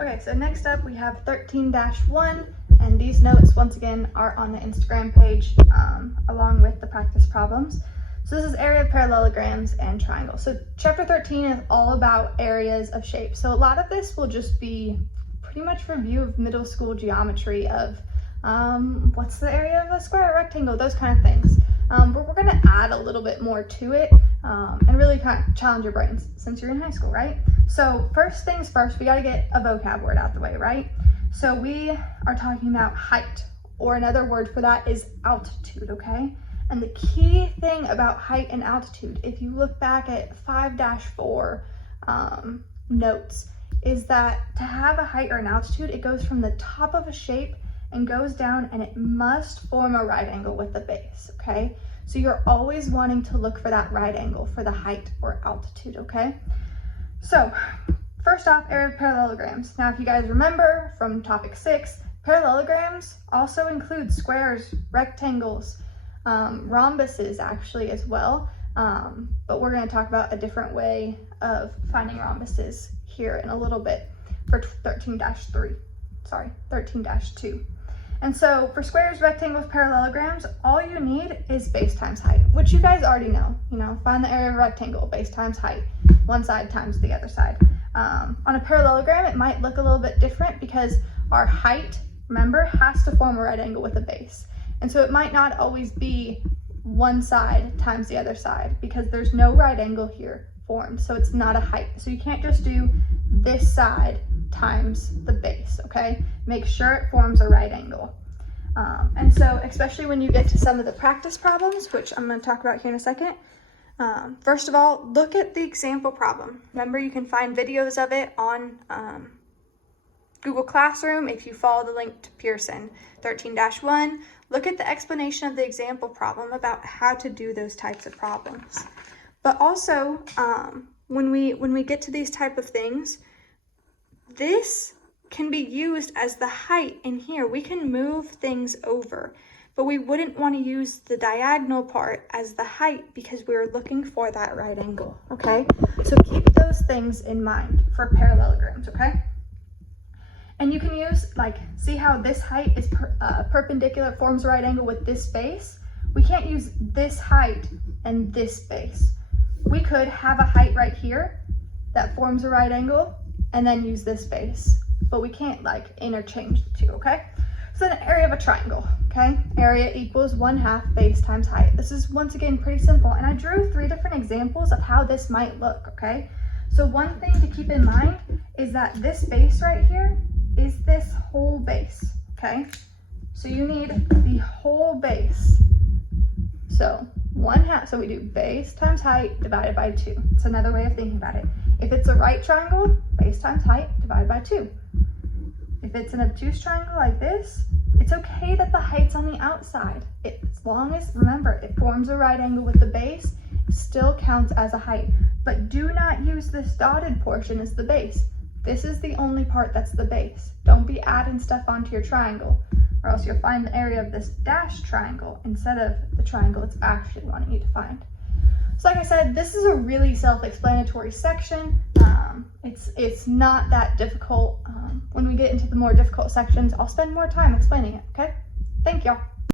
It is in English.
Okay, so next up we have 13-1, and these notes once again are on the Instagram page along with the practice problems. So this is area of parallelograms and triangles. So chapter 13 is all about areas of shape. So a lot of this will just be pretty much review of middle school geometry of what's the area of a square, rectangle, those kind of things. But we're gonna add a little bit more to it and really kind of challenge your brains since you're in high school, right? So first things first, we gotta get a vocab word out the way, right? So we are talking about height, or another word for that is altitude, okay? And the key thing about height and altitude, if you look back at 5-4 notes, is that to have a height or an altitude, it goes from the top of a shape and goes down, and it must form a right angle with the base, okay? So you're always wanting to look for that right angle for the height or altitude, okay? So first off, area of parallelograms. Now, if you guys remember from topic 6, parallelograms also include squares, rectangles, rhombuses actually as well, but we're going to talk about a different way of finding rhombuses here in a little bit for 13-2. And so for squares, rectangles, parallelograms, all you need is base times height, which you guys already know. You know, find the area of a rectangle, base times height, one side times the other side. On a parallelogram, it might look a little bit different because our height, remember, has to form a right angle with a base. And so it might not always be one side times the other side because there's no right angle here formed, so it's not a height. So you can't just do this side times the base, okay? Make sure it forms a right angle. And so especially when you get to some of the practice problems, which I'm going to talk about here in a second, first of all, look at the example problem. Remember, you can find videos of it on Google Classroom if you follow the link to Pearson. 13-1, look at the explanation of the example problem about how to do those types of problems. But also, when we get to these type of things, this can be used as the height in here. We can move things over, but we wouldn't want to use the diagonal part as the height because we're looking for that right angle, okay? So keep those things in mind for parallelograms, okay? And you can use, like, see how this height is perpendicular, forms a right angle with this base? We can't use this height and this base. We could have a height right here that forms a right angle and then use this base, but we can't like interchange the two, okay? So then area of a triangle, okay? Area equals 1/2 base times height. This is once again pretty simple, and I drew 3 different examples of how this might look, okay? So one thing to keep in mind is that this base right here is this whole base, okay? So you need the whole base. So 1/2, so we do base times height divided by 2. It's another way of thinking about it. If it's a right triangle, base times height divided by 2. If it's an obtuse triangle like this, it's okay that the height's on the outside. As long as, remember, it forms a right angle with the base, it still counts as a height. But do not use this dotted portion as the base. This is the only part that's the base. Don't be adding stuff onto your triangle, or else you'll find the area of this dashed triangle instead of the triangle it's actually wanting you to find. So like I said, this is a really self-explanatory section. It's not that difficult. When we get into the more difficult sections, I'll spend more time explaining it, okay? Thank y'all.